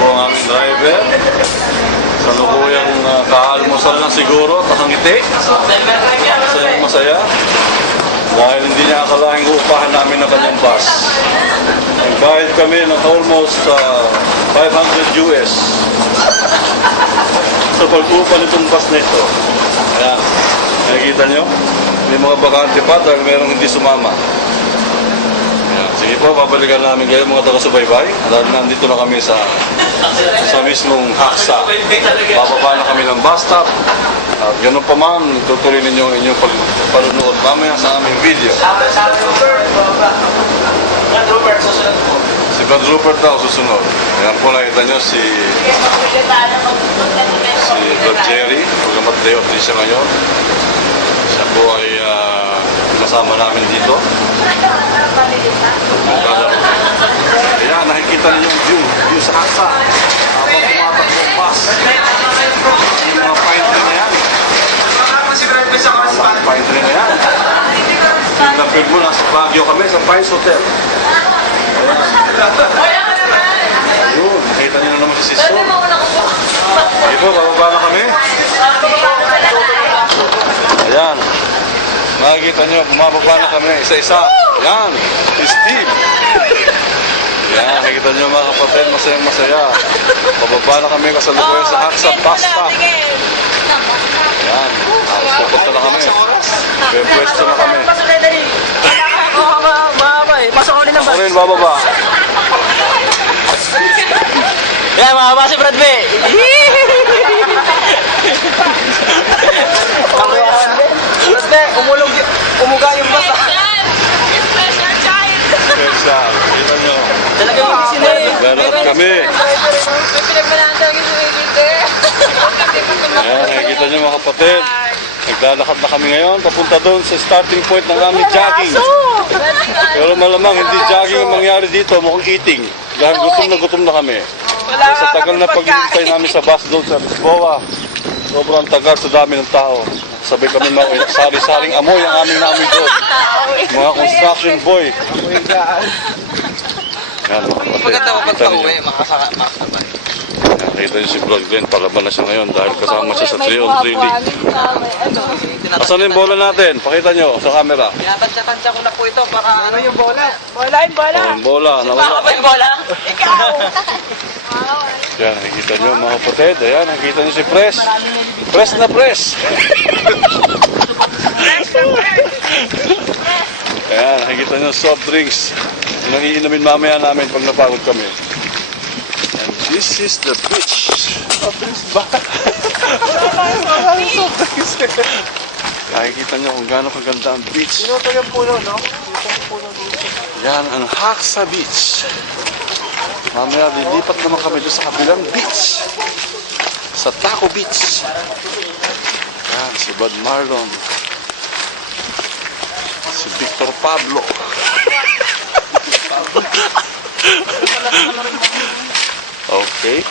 po ang aming driver. Sa lukuyang kaalmusal na siguro, nakangiti. Masayang masaya. Dahil hindi niya akalaing uupahan namin ang kanyang bus. Nagbayad kami ng almost $500 US. Sa pag-upa nitong bus na ito. Ayan, nakikita nyo? May mga bakante pa dahil merong hindi sumama. Ayan, sige po, babalikan namin kayo mga taga-subaybay. Dahil nandito na kami sa mismong Haksa. Bababa na kami ng bus stop. At ganun pa man, tutuloy ninyo ang inyong pagpanunood mamaya sa aming video. Si Brad Rupert daw susunod. Ayan po nakita nyo si Brad Jerry. Pagamat day off din siya ngayon. Siya po ay kasama namin dito. Ayan, nakikita ninyo yung view sa Haksa. Habang pumatak yung bus. Yung mga pine tree na yan. Mga pine tree na yan. Yung na-film mo, nasa Baguio kami, sa Pines Hotel. Ayun, nakita nyo na naman si Sisto. Sige po, bababa na kami. Ayan. Nakikita nyo, bumababa na kami, isa-isa. Ayan, si Steve. Ayan, nakikita nyo mga kapatid, masayang masaya. Bababa na kami kasalukuyan sa Haksa bus stop. Ayan, pupunta na kami. Pwesto na kami. Pasok ko rin ng bus. Ako rin, bababa. Yan, mababa si Brad B. Brad B, umuga yung bus. Special, kita nyo. Talaga yung sinay. Ganap kami. Ayan, nakikita nyo mga kapatid. Naglalakad na kami ngayon, papunta doon sa starting point ng aming jogging. Pero malamang hindi jogging ang mangyari dito, mukhang eating. Dahil gutom na kami. Sa tagal na paghihintay namin sa bus doon sa Lisboa, sobrang tagal sa dami ng tao. Sabay kami mga sari-saring amoy ang aming naamoy doon. Mga construction boy. Yan, mga kapatid. Maganda mo pagka-uwi, makasabay. Nakita niyo si Brad Glenn, palaban na siya ngayon dahil kasama siya sa 3-on-3 league. Asan yung bola natin? Pakita nyo sa camera. Tinatansya-tansya ko na po ito para ano yung bola. Bola yung bola. Oh, yung bola. Baka ba yung bola? Ikaw! Yan, nakikita nyo mga kapatid. Ayan, nakikita nyo si Press. Press na press. Ayan, nakikita nyo soft drinks. Yung iinumin mamaya namin pag napagod kami. And this is the beach. Soft drinks ba? Soft drinks. Nakikita nyo kung gaano kaganda ang beach. Ito yung puno, no? Ito yung puno dito. Yan ang Haksa Beach. Mamaya lilipat naman kami doon sa kabilang beach. Sa Taco Beach. Yan, si Bud Marlon. Si Victor Pablo. Okay.